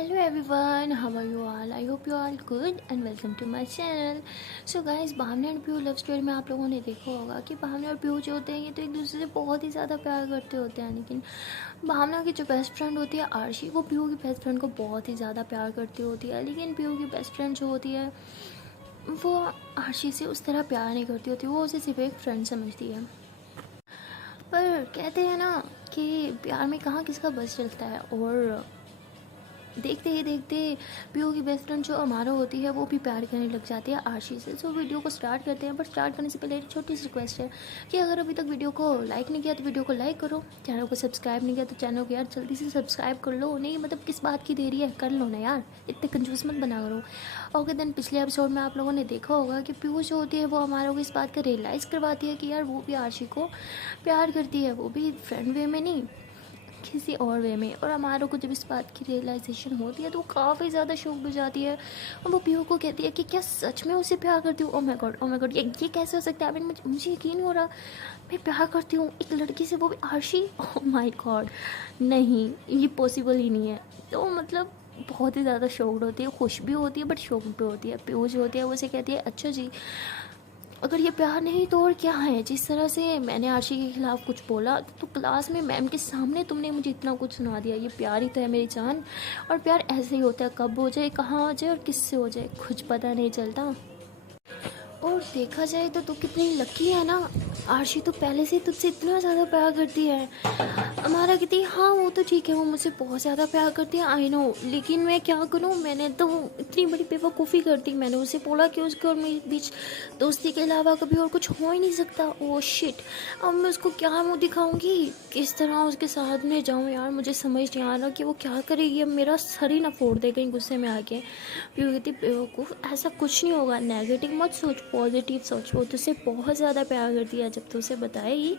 Hello everyone, how are you all? I hope you all good and welcome to my channel. So guys, Bhavna and Piyu love story में आप लोगों ने देखा होगा कि भावना और पीयू जो होते हैं ये तो एक दूसरे से बहुत ही ज़्यादा प्यार करते होते हैं। लेकिन भावना की जो बेस्ट फ्रेंड होती है आरशी, वो पीयू की बेस्ट फ्रेंड को बहुत ही ज़्यादा प्यार करती होती है। लेकिन पीयू की बेस्ट फ्रेंड जो होती है वो आरशी से उस तरह प्यार नहीं करती होती, वो उसे सिर्फ एक फ्रेंड समझती है। पर कहते हैं ना कि प्यार में कहाँ किसका बस चलता है, और देखते ही देखते पीयू की बेस्ट फ्रेंड जो अमारा होती है वो भी प्यार करने लग जाती है आरशी से। सो वीडियो को स्टार्ट करते हैं, बट स्टार्ट करने से पहले एक छोटी सी रिक्वेस्ट है कि अगर अभी तक वीडियो को लाइक नहीं किया तो वीडियो को लाइक करो, चैनल को सब्सक्राइब नहीं किया तो चैनल को यार जल्दी से सब्सक्राइब कर लो। नहीं मतलब किस बात की देरी है, कर लो ना यार, इतने कंजूस मत बना करो। ओके देन, पिछले एपिसोड में आप लोगों ने देखा होगा कि पीयू जो होती है वो हमारा को इस बात का रियलाइज़ करवाती है कि यार वो भी आरशी को प्यार करती है, वो भी फ्रेंड वे में नहीं किसी और वे में। और हमारों को जब इस बात की रियलाइजेशन होती है तो वो काफ़ी ज़्यादा शॉक्ड हो जाती है, और वो पीयू को कहती है कि क्या सच में उसे प्यार करती हूँ। ओ माय गॉड, ये कैसे हो सकता है। आई मीन मुझे यकीन नहीं हो रहा, मैं प्यार करती हूँ एक लड़की से, वो भी आरशी। ओ माय गॉड, नहीं ये पॉसिबल ही नहीं है। तो मतलब बहुत ही ज़्यादा शॉक्ड होती है, खुश भी होती है बट शॉक्ड भी होती है। पीयू जो होती है वो उसे कहती है अच्छा जी, अगर ये प्यार नहीं तो और क्या है। जिस तरह से मैंने आरशी के खिलाफ कुछ बोला तो क्लास में मैम के सामने तुमने मुझे इतना कुछ सुना दिया, ये प्यार ही तो है मेरी जान। और प्यार ऐसे ही होता है, कब हो जाए, कहाँ हो जाए और किससे हो जाए कुछ पता नहीं चलता। और देखा जाए तो तू कितनी लकी है ना, आरशी तो पहले से तुझसे इतना ज़्यादा प्यार करती है। हमारा कहती हाँ वो तो ठीक है, वो मुझसे बहुत ज़्यादा प्यार करती है, आई नो, लेकिन मैं क्या करूँ, मैंने तो इतनी बड़ी बेवकूफ़ी कर दी। मैंने उसे बोला कि उसके और मेरे बीच दोस्ती के अलावा कभी और कुछ हो ही नहीं सकता। ओह शिट, अब मैं उसको क्या मुँह दिखाऊंगी, किस तरह उसके साथ में जाऊँ यार, मुझे समझ नहीं आ रहा कि वो क्या करेगी। अब मेरा सर ही ना फोड़ दे कहीं गुस्से में आके। पीयू कहती बेवकूफ़, ऐसा कुछ नहीं होगा, नेगेटिव मत सोच, पॉजिटिव सोच। वो तुझसे बहुत ज़्यादा प्यार करती है, जब तू उसे बताएगी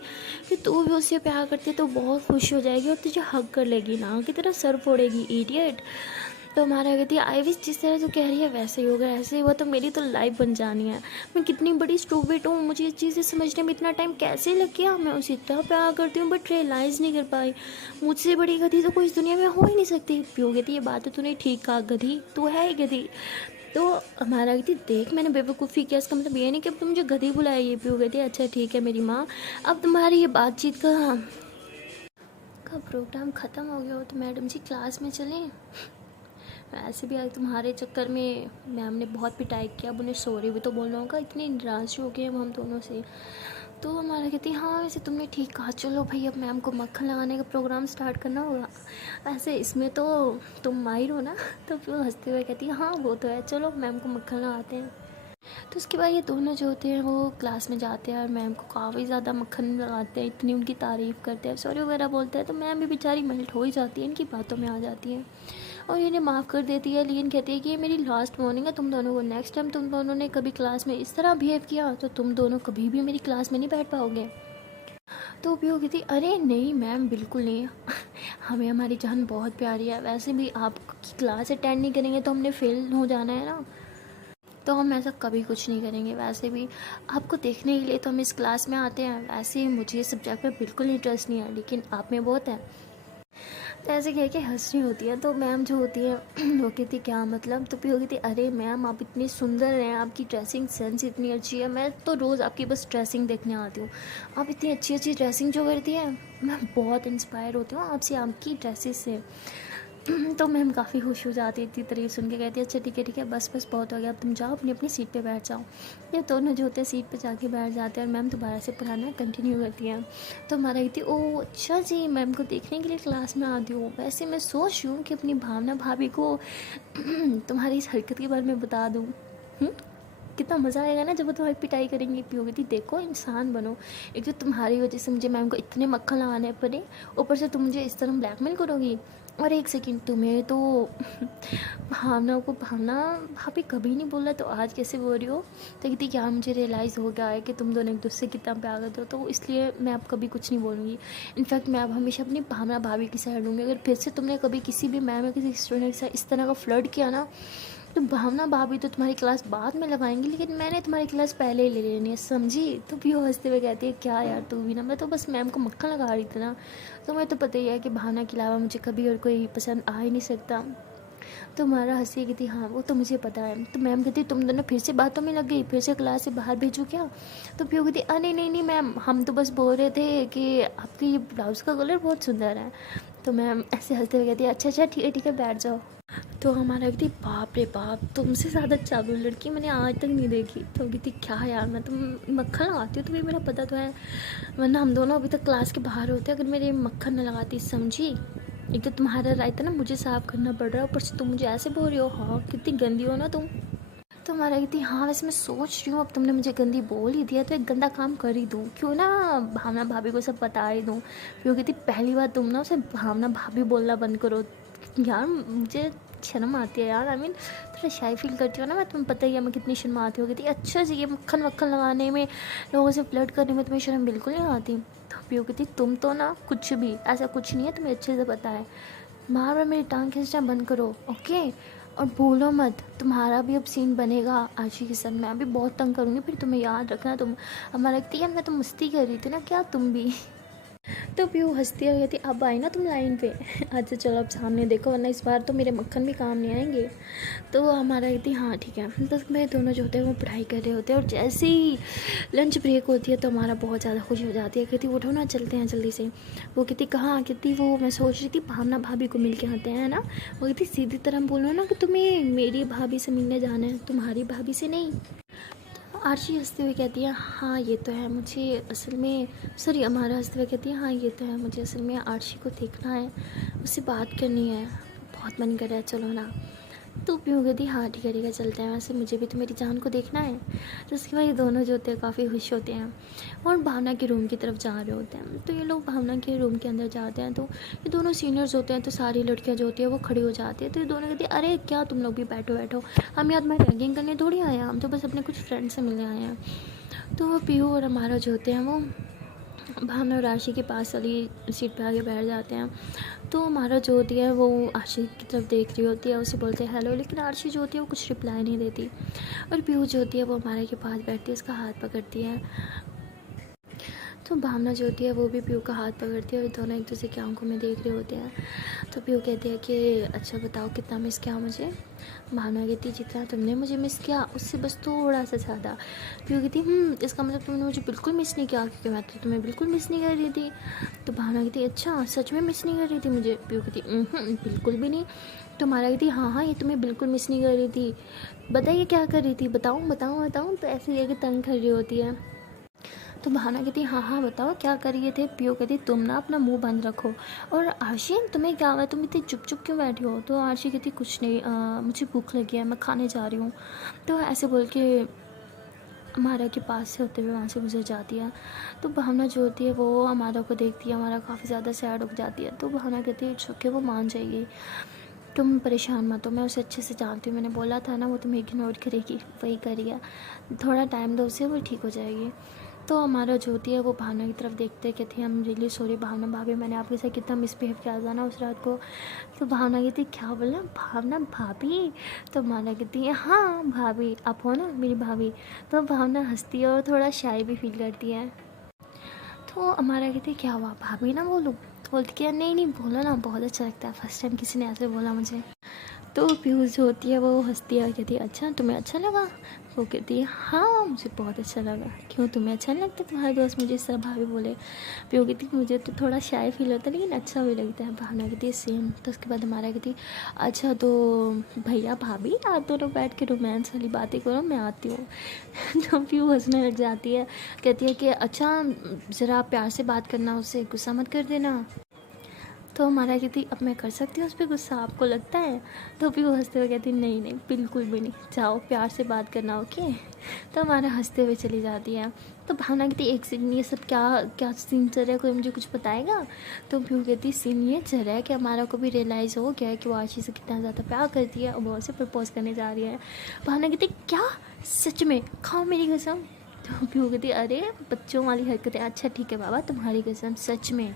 कि तू भी उससे प्यार करती है तो बहुत खुश हो जाएगी और तुझे हग कर लेगी, ना की तरह सर फोड़ेगी इडियट। तो हमारा कहती है आई विश जिस तरह तू कह रही है वैसे ही होगा, ऐसे ही हुआ तो मेरी तो लाइफ बन जानी है। मैं कितनी बड़ी स्टूपिड हूँ, मुझे इस चीज़ें समझने में इतना टाइम कैसे लग गया। मैं उसे इतना प्यार करती हूँ बट रियलाइज़ नहीं कर पाई। मुझसे बड़ी गधी तो कोई इस दुनिया में हो ही नहीं सकती। पीयू कहती ये बात तो तूने ठीक कहा, गधी तू है ही गधी। तो हमारा कहती देख मैंने बेवकूफ़ी किया, इसका मतलब ये नहीं कि अब तुम मुझे गधी बुलाए। ये पीयू कहती अच्छा ठीक है मेरी माँ, अब तुम्हारी ये बातचीत का प्रोग्राम ख़त्म हो गया हो तो मैडम जी क्लास में चलें। वैसे भी आज तुम्हारे चक्कर में मैम ने बहुत पिटाई किया, अब उन्हें सॉरी भी तो बोलना होगा, इतने नाराज़ हो गए हम दोनों से। तो हमारा कहती हाँ वैसे तुमने ठीक कहा, चलो भाई अब मैम को मक्खन लगाने का प्रोग्राम स्टार्ट करना होगा। वैसे इसमें तो तुम माहिर हो ना। तो फिर हंसते हुए कहती है हाँ वो तो है, चलो मैम को मक्खन लगाते हैं। तो उसके बाद ये दोनों जो होते हैं वो क्लास में जाते हैं और मैम को काफ़ी ज़्यादा मक्खन लगाते हैं, इतनी उनकी तारीफ़ करते हैं, सॉरी वगैरह बोलते हैं। तो मैम भी बेचारी मेल्ट हो ही जाती है, इनकी बातों में आ जाती है और इन्हें माफ़ कर देती है। लेकिन कहती है कि ये मेरी लास्ट वार्निंग है तुम दोनों को, नेक्स्ट टाइम तुम दोनों ने कभी क्लास में इस तरह बिहेव किया तो तुम दोनों कभी भी मेरी क्लास में नहीं बैठ पाओगे। तो भी वो कहती अरे नहीं मैम बिल्कुल नहीं। हमें हमारी जान बहुत प्यारी है, वैसे भी आपकी क्लास अटेंड नहीं करेंगे तो हमने फेल हो जाना है ना, तो हम ऐसा कभी कुछ नहीं करेंगे। वैसे भी आपको देखने के लिए तो हम इस क्लास में आते हैं, वैसे ही मुझे इस सब्जेक्ट में बिल्कुल इंटरेस्ट नहीं है, लेकिन आप में बहुत है। तो ऐसे कह के हंस रही होती है। तो मैम जो होती है वो कहती क्या मतलब, तो भी वो कहती अरे मैम आप इतनी सुंदर हैं, आपकी ड्रेसिंग सेंस इतनी अच्छी है, मैं तो रोज़ आपकी बस ड्रेसिंग देखने आती हूँ, आप इतनी अच्छी अच्छी ड्रेसिंग जो करती हैं, मैं बहुत इंस्पायर होती हूँ आपसे, आपकी ड्रेसेस से। तो मैम काफ़ी खुश हो जाती थी तारीफ सुन के, कहती है अच्छा ठीक है बस बस बहुत हो गया, अब तुम जाओ अपनी अपनी सीट पे बैठ जाओ। ये दोनों जो होते हैं सीट पे जाके बैठ जाते हैं और मैम दोबारा से पढ़ाना कंटिन्यू करती हैं। तो हमारा कहती ओह अच्छा जी, मैम को देखने के लिए क्लास में आती हूँ, वैसे मैं सोच रही हूँ कि अपनी भावना भाभी को तुम्हारी इस हरकत के बारे में बता दूँ। कितना मज़ा आएगा ना जब वो तुम्हारी पिटाई करेंगी। पीओगी थी देखो इंसान बनो, एक तो तुम्हारी वजह से मुझे मैम को इतने मक्खन लगाने पड़े, ऊपर से तुम मुझे इस तरह ब्लैकमेल करोगी। और एक सेकंड, तुम्हें तो भावना को भावना भाभी कभी नहीं बोला तो आज कैसे बोल रही हो। तो कहती क्या मुझे रियलाइज़ हो गया है कि तुम दोनों एक दूसरे से कितना प्यार करते हो, तो इसलिए मैं अब कभी कुछ नहीं बोलूँगी। इनफैक्ट मैं अब हमेशा अपनी भावना भाभी की साइड लूँगी। अगर फिर से तुमने कभी किसी भी मैम या किसी स्टूडेंट के साथ इस तरह का फ्लर्ट किया ना, तो भावना भाभी तो तुम्हारी क्लास बाद में लगाएंगी, लेकिन मैंने तुम्हारी क्लास पहले ही ले लेनी है, समझी। तो भी वो हंसते हुए कहती है क्या यार तू भी ना, मैं तो बस मैम को मक्खन लगा रही थी ना, तो मैं तो पता ही है कि भावना के अलावा मुझे कभी और कोई पसंद आ ही नहीं सकता। तो हमारा हंसी कहती हाँ वो तो मुझे पता है। तो मैम कहती तुम दोनों फिर से बातों में लग गई, फिर से क्लास से बाहर भेजो क्या? तो पीयू कहती अरे नहीं नहीं मैम, हम तो बस बोल रहे थे कि आपके ये ब्लाउज़ का कलर बहुत सुंदर है। तो मैम ऐसे हंसते हुए कहती है अच्छा अच्छा ठीक है बैठ जाओ। तो हमारा कहती बाप रे बाप, तुमसे ज़्यादा चालू लड़की मैंने आज तक नहीं देखी। तो कहती क्या यार, मैं तुम मक्खन लगाती हो तुम्हें मेरा पता तो है, वरना हम दोनों अभी तक क्लास के बाहर होते अगर मेरे मक्खन न लगाती, समझी? एक तो तुम्हारा रायता ना मुझे साफ़ करना पड़ रहा है, ऊपर से तुम मुझे ऐसे बोल रहे हो, हाँ कितनी गंदी हो ना तुम। तो हमारा कहती हाँ वैसे मैं सोच रही हूँ अब तुमने मुझे गंदी बोल ही दिया तो एक गंदा काम कर ही दूँ, क्यों ना भावना भाभी को सब बता ही दूँ। फिर कहती पहली बार तुम ना उसे भावना भाभी बोलना बंद करो यार, मुझे शर्म आती है यार। थोड़ा शाई फील करती हो ना मैं, तुम्हें पता ही है मैं कितनी शर्माती हूँ। कहती अच्छा जी ये मक्खन वक्खन लगाने में, लोगों से फ्लर्ट करने में तुम्हें शर्म बिल्कुल नहीं आती। तो पीयू कहती तुम तो ना कुछ भी, ऐसा कुछ नहीं है, तुम्हें अच्छे से पता है। बार बार मेरी टांग खींचना बंद करो ओके, और बोलो मत, तुम्हारा भी अब सीन बनेगा आशी के साथ। मैं अभी बहुत तंग करूँगी फिर, तुम्हें याद रखना। तुम हमारा लगती है मैं तो मस्ती कर रही थी ना, क्या तुम भी। तो पीयू हंसती रही थी अब आई ना तुम लाइन पे। अच्छा चलो अब सामने देखो, वरना इस बार तो मेरे मक्खन भी काम नहीं आएंगे। तो हमारा कहती हाँ ठीक है। तो मैं दोनों जो होते हैं वो पढ़ाई कर रहे होते हैं, और जैसे ही लंच ब्रेक होती है तो हमारा बहुत ज़्यादा खुशी हो जाती है। कहती उठो ना चलते हैं जल्दी से। वो कहती कहाँ? कहती वो मैं सोच रही थी भावना भाभी को मिल के आते हैं ना। वो कहती सीधी तरह बोलो ना कि तुम्हें मेरी भाभी से मिलने जाना है, तुम्हारी भाभी से नहीं। आरशी हंसते हुए कहती है हाँ ये तो है मुझे असल में, सॉरी हमारा हंसते हुए कहती है हाँ ये तो है मुझे असल में आरशी को देखना है, उससे बात करनी है, बहुत मन कर रहा है चलो ना। तो पीयू कहती हाँ ठीक है चलते हैं, वैसे मुझे भी तो मेरी जान को देखना है। तो उसके बाद ये दोनों जो होते हैं काफ़ी खुश होते हैं और भावना के रूम की तरफ जा रहे होते हैं। तो ये लोग भावना के रूम के अंदर जाते हैं तो ये दोनों सीनियर्स होते हैं, तो सारी लड़कियां जो होती है वो खड़ी हो जाती है। तो ये दोनों कहती है अरे क्या तुम लोग भी बैठो बैठो, हम याद में रैगिंग करने थोड़ी आए हैं, हम तो बस अपने कुछ फ्रेंड से मिलने आए हैं। तो वो पीयू और हमारा जो होते हैं वो भावना और आशी के पास वाली सीट पे आके बैठ जाते हैं। तो हमारा जो होती है वो आशी की तरफ देख रही होती है, उसे बोलते हैं हेलो, लेकिन आशी जो होती है वो कुछ रिप्लाई नहीं देती। और पीयू जो होती है वो हमारे के पास बैठती है, उसका हाथ पकड़ती है। तो भावना जो होती है वो भी पीयू का हाथ पकड़ती है और दोनों एक दूसरे की आंखों में देख रहे होते हैं। तो पीयू कहती है कि अच्छा बताओ कितना मिस किया मुझे। भावना कहती है जितना तुमने मुझे मिस किया उससे बस थोड़ा सा ज़्यादा। पीयू कहती इसका मतलब तुमने मुझे बिल्कुल मिस नहीं किया, क्योंकि मैं तो तुम्हें बिल्कुल मिस नहीं कर रही थी। तो भावना कहती अच्छा सच में मिस नहीं कर रही थी मुझे। पीयू कहती बिल्कुल भी नहीं। तो हमारा कहती हाँ ये तुम्हें बिल्कुल मिस नहीं कर रही थी, बताइए क्या कर रही थी, बताऊँ बताऊँ बताऊँ। तो ऐसे ही कि तंग कर रही होती है। तो भावना कहती हाँ बताओ क्या कर रहे थे। पीयू कहती तुम ना अपना मुंह बंद रखो। और आरशी तुम्हें क्या हुआ, तुम इतनी चुप चुप क्यों बैठी हो? तो आरशी कहती कुछ नहीं, मुझे भूख लगी है, मैं खाने जा रही हूँ। तो ऐसे बोल के हमारा के पास से होते हुए वहाँ से गुजर जाती है। तो भावना जो होती है वो हमारा को देखती है, हमारा काफ़ी ज़्यादा सैड हो जाती है। तो भावना कहती है इट्स ओके, वो मान जाएगी, तुम परेशान मत हो, मैं उसे अच्छे से जानती हूँ, मैंने बोला था ना वो तुम्हें इग्नोर करेगी, वही करिए, थोड़ा टाइम दो उसे, वो ठीक हो जाएगी। तो हमारा जो होती है वो भावना की तरफ देखते हैं, कहती है आई एम रियली सॉरी भावना भाभी, मैंने आपके साथ कितना मिसबिहेव किया था ना उस रात को। तो भावना कहती क्या बोला भावना भाभी? तो भावना कहती है हाँ भाभी, आप हो ना मेरी भाभी। तो भावना हंसती है और थोड़ा शाय भी फील करती है। तो हमारा कहती क्या हुआ भाभी ना बोलूँ? तो बोलती क्या नहीं नहीं बोलो ना, बहुत अच्छा लगता है, फर्स्ट टाइम किसी ने ऐसे बोला मुझे। तो पीयूष जो होती है वो हंसती है और कहती है अच्छा तुम्हें अच्छा लगा? वो कहती है हाँ मुझे बहुत अच्छा लगा। क्यों तुम्हें अच्छा नहीं लगता तुम्हारे दोस्त मुझे इस तरह भाभी बोले? पीयू कहती मुझे तो थोड़ा शाय फील होता है लेकिन अच्छा भी लगता है। भावना कहती है सेम। तो उसके बाद हमारा कहती अच्छा तो भैया भाभी आप दोनों बैठ के रोमांस वाली बातें करो, मैं आती हूँ। तो पीयू हंसने लग जाती है, कहती है कि अच्छा ज़रा प्यार से बात करना, उससे गुस्सा मत कर देना। तो हमारा कहती अब मैं कर सकती हूँ उस पर गुस्सा, आपको लगता है? तो भी वो हंसते हुए कहती नहीं नहीं बिल्कुल भी नहीं, जाओ प्यार से बात करना ओके। तो हमारा हंसते हुए चली जाती है। तो भावना कहती एक सेकंड ये सब क्या क्या सीन चल रहा है, कोई मुझे कुछ बताएगा? तो पीयू कहती सीन ये चल रहा है कि हमारा को भी रियलाइज़ हो गया है कि वो आशी से कितना ज़्यादा प्यार करती है और वो उसे प्रपोज करने जा रही है। भावना कहती क्या सच में? खाओ मेरी कसम। तो पीयू कहती अरे बच्चों वाली हरकतें, अच्छा ठीक है बाबा तुम्हारी कसम सच में।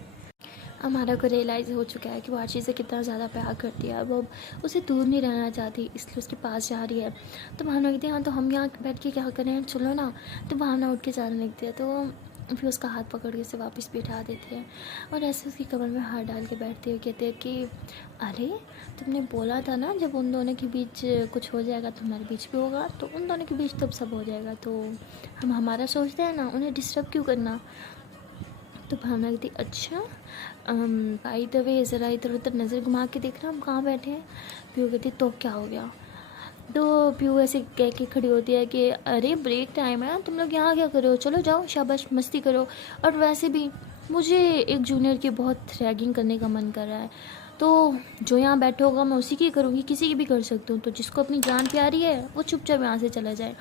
हमारा को रियलाइज़ हो चुका है कि वो आशी से कितना ज़्यादा प्यार करती है, वो उसे दूर नहीं रहना चाहती, इसलिए उसके पास जा रही है। तो भावना कहती है हाँ तो हम यहाँ बैठ के क्या करें, चलो ना। तो भावना उठ के जाने लगती है। तो फिर उसका हाथ पकड़ के उसे वापस बिठा देती है और ऐसे उसकी कमर में हाथ डाल के बैठते हुए कहते हैं कि अरे तुमने बोला था ना जब उन दोनों के बीच कुछ हो जाएगा तो हमारे बीच भी होगा, तो उन दोनों के बीच तब सब हो जाएगा, तो हम हमारा सोचते हैं ना, उन्हें डिस्टर्ब क्यों करना। तो भावना कहती अच्छा बाय द वे ज़रा इधर उधर नज़र घुमा के देख रहा हम कहाँ बैठे हैं। पीयू कहती तो क्या हो गया। तो पीयू ऐसे कह के खड़ी होती है कि अरे ब्रेक टाइम है, तुम लोग यहाँ क्या करो, चलो जाओ शाबाश मस्ती करो। और वैसे भी मुझे एक जूनियर की बहुत रैगिंग करने का मन कर रहा है, तो जो यहाँ बैठा होगा मैं उसी की करूँगी, किसी की भी कर सकती हूँ, तो जिसको अपनी जान प्यारी है वो चुपचाप यहाँ से चला जाए।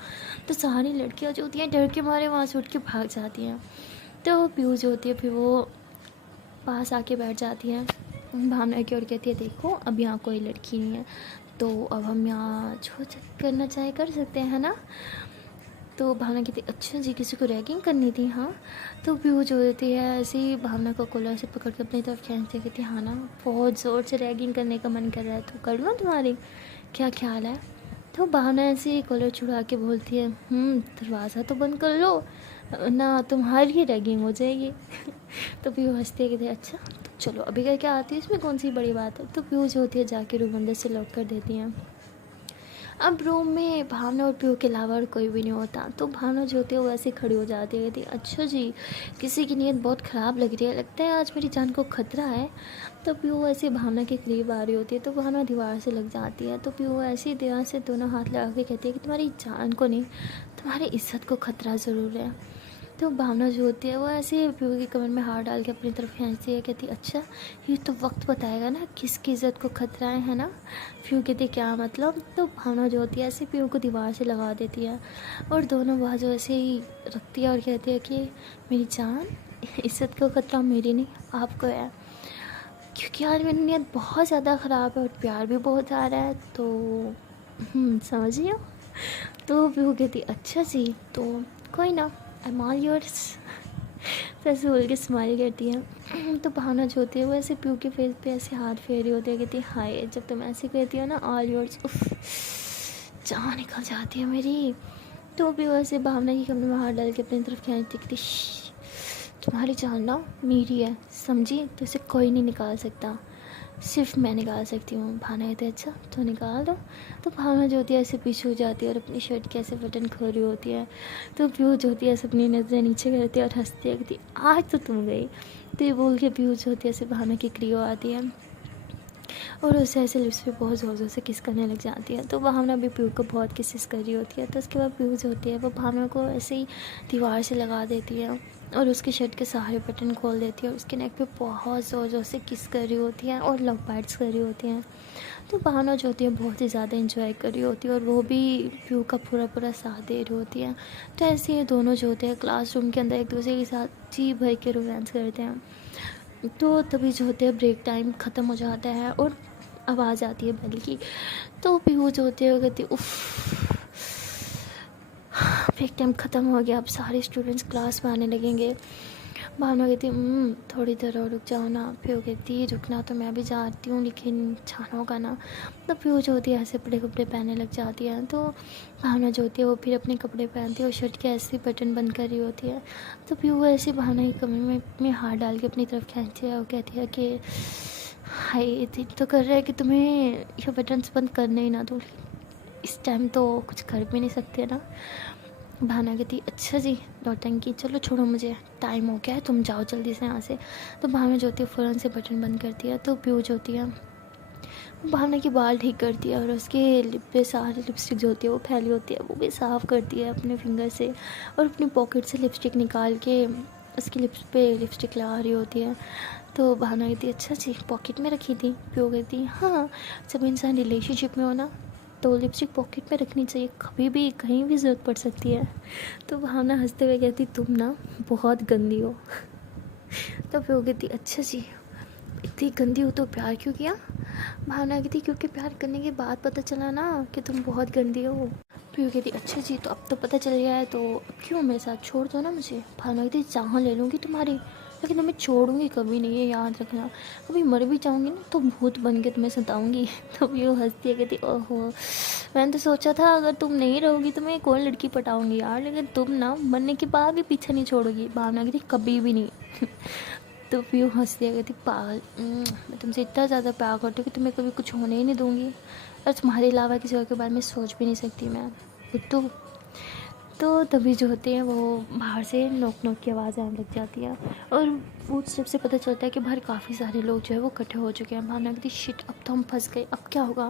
तो सारी लड़कियाँ जो होती हैं डर के मारे वहाँ से उठ के भाग जाती हैं। तो पीयू जो होती है फिर वो पास आके बैठ जाती है भावना की और कहती है देखो अब यहाँ कोई लड़की नहीं है, तो अब हम यहाँ जो करना चाहे कर सकते हैं ना। तो भावना कहती अच्छा जी किसी को रैगिंग करनी थी हाँ। तो पीयू जो होती है ऐसे ही भावना को कॉलर से पकड़ के अपनी तरफ खींचती कहती हाँ ना बहुत ज़ोर से रैगिंग करने का मन कर रहा है, तो कर लो तुम्हारी क्या ख्याल है। तो भावना ऐसे ही कॉलर छुड़ा के बोलती है दरवाज़ा तो बंद कर लो ना, तुम्हारी रैगिंग हो जाएगी। तो पीयू हंसते कहते अच्छा तो चलो अभी करके आती है, इसमें कौन सी बड़ी बात है। तो पीयू जो होती है जाके रूम अंदर से लॉक कर देती हैं। अब रूम में भावना और पीयू के अलावा और कोई भी नहीं होता। तो भावना जो होती है वो ऐसे खड़ी हो जाती है, कहती है अच्छा जी किसी की नीयत बहुत ख़राब लग रही है, लगता है आज मेरी जान को खतरा है। तो पीयू ऐसे भावना के करीब आ रही होती है तो भावना दीवार से लग जाती है। तो पीयू ऐसे ही दीवार से दोनों हाथ लगा के कहती है कि तुम्हारी जान को नहीं तुम्हारी इज्जत को खतरा ज़रूर है। तो भावना जो होती है वो ऐसे ही पीयू की कमर में हाथ डाल के अपनी तरफ खींचती है, कहती अच्छा ये तो वक्त बताएगा ना किसकी इज़्ज़त को खतरा है ना। पीयू कहती क्या मतलब। तो भावना जो होती है ऐसे पीयू को दीवार से लगा देती है और दोनों बाजू ऐसे ही रखती है और कहती है कि मेरी जान इज़्ज़त को खतरा मेरी नहीं आपको है, क्योंकि यार मेरी नीयत बहुत ज़्यादा ख़राब है और प्यार भी बहुत आ रहा है, तो समझिए। तो पीयू कहती अच्छा जी तो कोई ना आई एम ऑल योर्स। तो ऐसे बोल के स्माइल करती है। तो भावना जो होती है वो ऐसे पीयू के फेस पे ऐसे हाथ फेरी होती है, कहती है हाय जब तुम ऐसे कहती हो ना ऑल योर्स उफ जान निकल जाती है मेरी। तो पीयू ऐसे भावना की कमरे में हाथ डाल के अपनी तरफ खींचती कहती तुम्हारी जान ना मेरी है समझी, तो इसे कोई नहीं निकाल सकता, सिर्फ मैं निकाल सकती हूँ। भावना कहती है अच्छा तो निकाल दो। तो भावना जो होती है ऐसे पीछे हो जाती है और अपनी शर्ट के ऐसे बटन खोल रही होती है। तो पीयू जो होती है ऐसे अपनी नज़रें नीचे करती है और हंसती है, कहती आज तो तुम गई। तो ये बोल के पीयू जो होती है ऐसे भावना की क्रियो आती है और उसे ऐसे लिप्स पे बहुत ज़ोर ज़ोर से किस करने लग जाती है। तो भावना भी पीयू को बहुत किसेस कर रही होती है। तो उसके बाद पीयू जो होती है वो भावना को ऐसे ही दीवार से लगा देती है और उसके शर्ट के सारे बटन खोल देती है और उसके नेक पे बहुत ज़ोर ज़ोर से किस कर रही होती है और लव बाइट्स कर रही होती हैं। तो भावना जो होती है बहुत ही ज़्यादा इंजॉय कर रही होती है और वो भी पीयू का पूरा पूरा साथ दे रही होती है। तो ऐसे ये दोनों जो होते हैं क्लासरूम के अंदर एक दूसरे के साथ जी भर के रोमांस करते हैं। तो तभी जो होते हैं ब्रेक टाइम ख़त्म हो जाता है और आवाज़ आती है बेल की। तो पीयू जो होते हैं वो कहती है उफ़ ब्रेक टाइम ख़त्म हो गया, अब सारे स्टूडेंट्स क्लास में आने लगेंगे। भावना कहती थोड़ी देर और रुक जाओ ना। पीयू कहती रुकना तो मैं भी जाती हूँ लेकिन जाना होगा ना। तो पीयू जो होती है ऐसे बड़े कपड़े पहनने लग जाती है। तो भावना जो होती है वो फिर अपने कपड़े पहनती है और शर्ट के ऐसे बटन बंद कर रही होती है। तो पीयू ऐसे भावना की कमर में हाथ डाल के अपनी तरफ खींचती है और कहती है कि हाय इतनी तो कर रहा है कि तुम्हें ये बटन्स बंद करने ही ना दूँ, इस टाइम तो कुछ कर भी नहीं सकते ना। भावना कहती अच्छा जी नौटंकी चलो छोड़ो मुझे टाइम हो गया है, तुम जाओ जल्दी से यहाँ से। तो भावना जो होती है फ़ौरन से बटन बंद करती है। तो पीयू जो होती है वो भावना की बाल ठीक करती है और उसके लिप पे सारी लिपस्टिक जो होती है वो फैली होती है वो भी साफ़ करती है अपने फिंगर से और अपनी पॉकेट से लिपस्टिक निकाल के उसकी लिप्स पे लिपस्टिक लगा रही होती है। तो भावना कहती अच्छा जी पॉकेट में रखी थी। पीयू कहती हाँ जब इंसान रिलेशनशिप में हो ना तो लिपस्टिक पॉकेट में रखनी चाहिए, कभी भी कहीं भी ज़रूरत पड़ सकती है। तो भावना हंसते हुए कहती तुम ना बहुत गंदी हो। तो पीयू कहती अच्छा जी इतनी गंदी हो तो प्यार क्यों किया। भावना कहती क्योंकि प्यार करने के बाद पता चला ना कि तुम बहुत गंदी हो। पीयू कहती अच्छा जी तो अब तो पता चल गया है तो अब क्यों मेरे साथ छोड़ दो ना मुझे। भावना कहती जान ले लूँगी तुम्हारी लेकिन तुम्हें छोड़ूंगी कभी नहीं, ये याद रखना। कभी मर भी जाऊंगी ना तो भूत बन के तुम्हें सताऊंगी। तो पीयू हंसती है कहती ओहो मैंने तो सोचा था अगर तुम नहीं रहोगी तो मैं एक और लड़की पटाऊंगी यार, लेकिन तुम ना मरने के बाद भी पीछे नहीं छोड़ोगी। भावना की थी कभी भी नहीं। तो पीयू हंस दिया, कहती पागल, मैं तुमसे इतना ज़्यादा प्यार करती हूँ कि तुम्हें कभी कुछ होने ही नहीं दूंगी, और तुम्हारे अलावा किसी और के बारे में सोच भी नहीं सकती मैं। तो तभी जो होते हैं वो बाहर से नोक नोक की आवाज़ आने लग जाती है, और वो जब से पता चलता है कि बाहर काफ़ी सारे लोग जो है वो इकट्ठे हो चुके हैं। भावना कहती शिट, अब तो हम फंस गए, अब क्या होगा।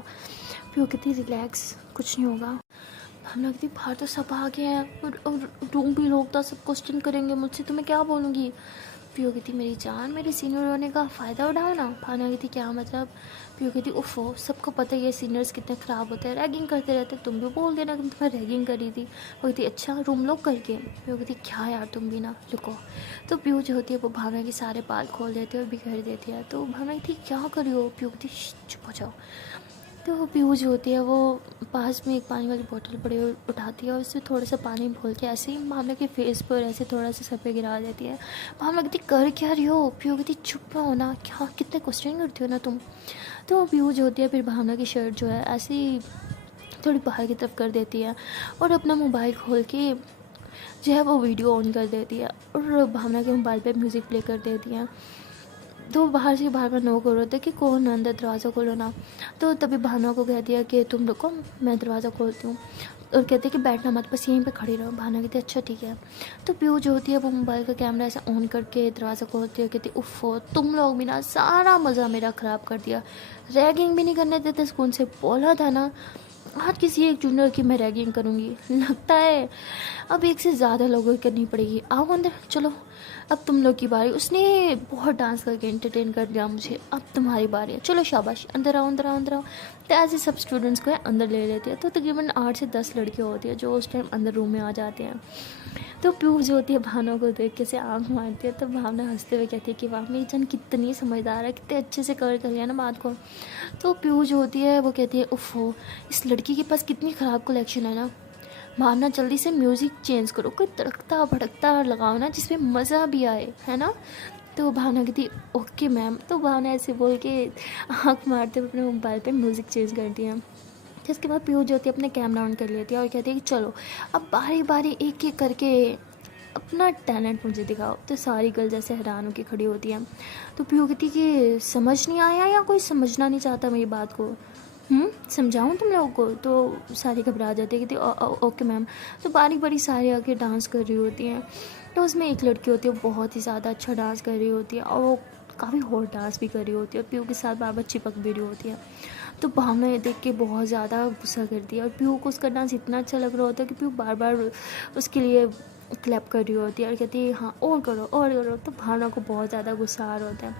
फिर वो कहती रिलैक्स, कुछ नहीं होगा। भावना कहती बाहर तो सब आ गए हैं, और रूम भी लोग था, सब क्वेश्चन करेंगे मुझसे, तो मैं क्या बोलूँगी। पियो कहती मेरी जान, मेरे सीनियर होने का फ़ायदा उठाओ ना। भावना कहती क्या मतलब। पियो कहती उफ़ो, सबको पता है ये सीनियर्स कितने ख़राब होते हैं, रैगिंग करते रहते, तुम भी बोल देना कि तुम्हें रैगिंग करी थी। वो कहती अच्छा रूम लोग करके। पियो कहती क्या यार तुम भी ना लुको। तो पियो जो होती है वो भावना के सारे बाल खोल देती है और बिखेर देती है। तो भावना कहती क्या करी हो। पियो कहती चुप हो जाओ। तो पीहू जो होती है वो पास में एक पानी वाली बोतल पड़ी उठाती है, और उससे थोड़ा सा पानी घोल के ऐसे ही भावना के फेस पर ऐसे थोड़ा सा सर पे गिरा देती है। भावना कहती कर क्या रही हो। पीहू कहती चुप रहो ना, क्या कितने क्वेश्चन करती हो ना तुम। तो पीहू जो होती है फिर भावना की शर्ट जो है ऐसे ही थोड़ी बाहर की तरफ कर देती है, और अपना मोबाइल खोल के जो है वो वीडियो ऑन कर देती है, और भावना के मोबाइल पे म्यूज़िक प्ले कर देती है। तो बाहर से बार बार नॉक हो रहा था कि कौन अंदर, दरवाज़ा खोलो ना। तो तभी भावना को कह दिया कि तुम रुको, मैं दरवाज़ा खोलती हूँ, और कहते कि बैठना मत, बस यहीं पे खड़ी रहो। भावना कहती अच्छा ठीक है। तो पीयू जो होती है वो मोबाइल का कैमरा ऐसा ऑन करके दरवाज़ा खोलती है, कहती उफ़ो तुम लोग भी ना सारा मज़ा मेरा ख़राब कर दिया, रैगिंग भी नहीं करने देते, स्कूल से बोला था ना आज किसी एक जूनियर की मैं रैगिंग करूँगी, लगता है अब एक से ज़्यादा लोगों की करनी पड़ेगी। आओ अंदर चलो, अब तुम लोग की बारी। उसने बहुत डांस करके एंटरटेन कर दिया मुझे, अब तुम्हारी बारी है, चलो शाबाश, अंदर आओ अंदर आओ अंदर आओ। तो ऐसे सब स्टूडेंट्स को अंदर ले लेती है। तो तकरीबन 8 से 10 लड़कियाँ होती है जो उस टाइम अंदर रूम में आ जाते हैं। तो प्यू जो होती है भावना को देख के से आँख मारती है, तो भावना हंसते हुए कहती है कि वाह मेरी जान कितनी समझदार है, कितने अच्छे से कर लिया ना बात को। तो प्यू जो होती है वो कहती है उफ़ो इस लड़की के पास कितनी ख़राब कलेक्शन है ना। भावना जल्दी से म्यूज़िक चेंज करो, कोई तड़कता भड़कता लगाओ ना जिसमें मज़ा भी आए, है ना। तो भावना कहती ओके मैम। तो भावना ऐसे बोल के आँख मारते हुए अपने मोबाइल पे म्यूज़िक चेंज कर दिया। जिसके बाद पीयू जो होती है अपने कैमरा ऑन कर लेती है और कहती है कि चलो अब बारी बारी एक एक करके अपना टैलेंट मुझे दिखाओ। तो सारी गर्ल जैसे हैरान होकर खड़ी होती है। तो पीयू कहती कि समझ नहीं आया या कोई समझना नहीं चाहता मेरी बात को, समझाऊँ तुम लोगों को। तो सारी घबरा जाती है, कहती ओके मैम। तो बारी बारी सारी आके डांस कर रही होती हैं। तो उसमें एक लड़की होती है वो बहुत ही ज़्यादा अच्छा डांस कर रही होती है, और वो काफ़ी हॉट डांस भी कर रही होती है, और पीयू के साथ बार बार चिपक भी रही होती है। तो भावना ये देख के बहुत ज़्यादा गुस्सा करती है, और पीयू को उसका डांस इतना अच्छा लग रहा होता है कि पीयू बार बार उसके लिए क्लैप कर रही होती है और कहती है हाँ और करो और करो। तो भावना को बहुत ज़्यादा गुस्सा आ रहा होता है।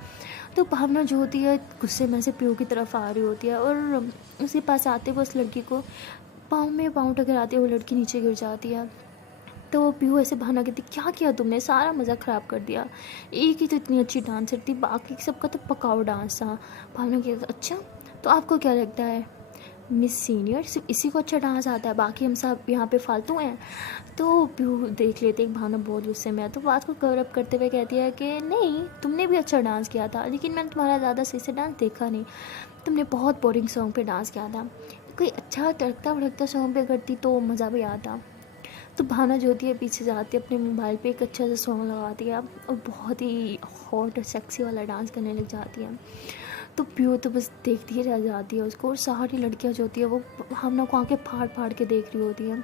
तो भावना जो होती है गुस्से में से पीयू की तरफ आ रही होती है, और उसके पास आते हुए उस लड़की को पाँव में पाँव टकराते हुए लड़की नीचे गिर जाती है। तो पीयू ऐसे भावना कहती क्या किया तुमने, सारा मज़ा ख़राब कर दिया, एक ही तो इतनी अच्छी डांसर थी, बाकी सबका तो पकाऊ डांस था। भावना कहती अच्छा तो आपको क्या लगता है मिस सीनियर सिर्फ इसी को अच्छा डांस आता है, बाकी हम सब यहाँ पे फालतू हैं। तो पीयू देख लेते एक भावना बहुत गुस्से में है, तो बात को कवर अप करते हुए कहती है कि नहीं तुमने भी अच्छा डांस किया था, लेकिन मैंने तुम्हारा ज़्यादा सही से डांस देखा नहीं, तुमने बहुत बोरिंग सॉन्ग पे डांस किया था, कोई अच्छा तड़कता भड़कता सॉन्ग पे करती तो मज़ा भी आता। तो भावना जो होती है पीछे जाती है अपने मोबाइल पे एक अच्छा सा सॉन्ग लगाती है, और बहुत ही हॉट और सेक्सी वाला डांस करने लग जाती है। तो पीयू तो बस देखती ही रह जाती है उसको, और सारी लड़कियां जो होती है वो भावना को आके फाड़ फाड़ के देख रही होती है,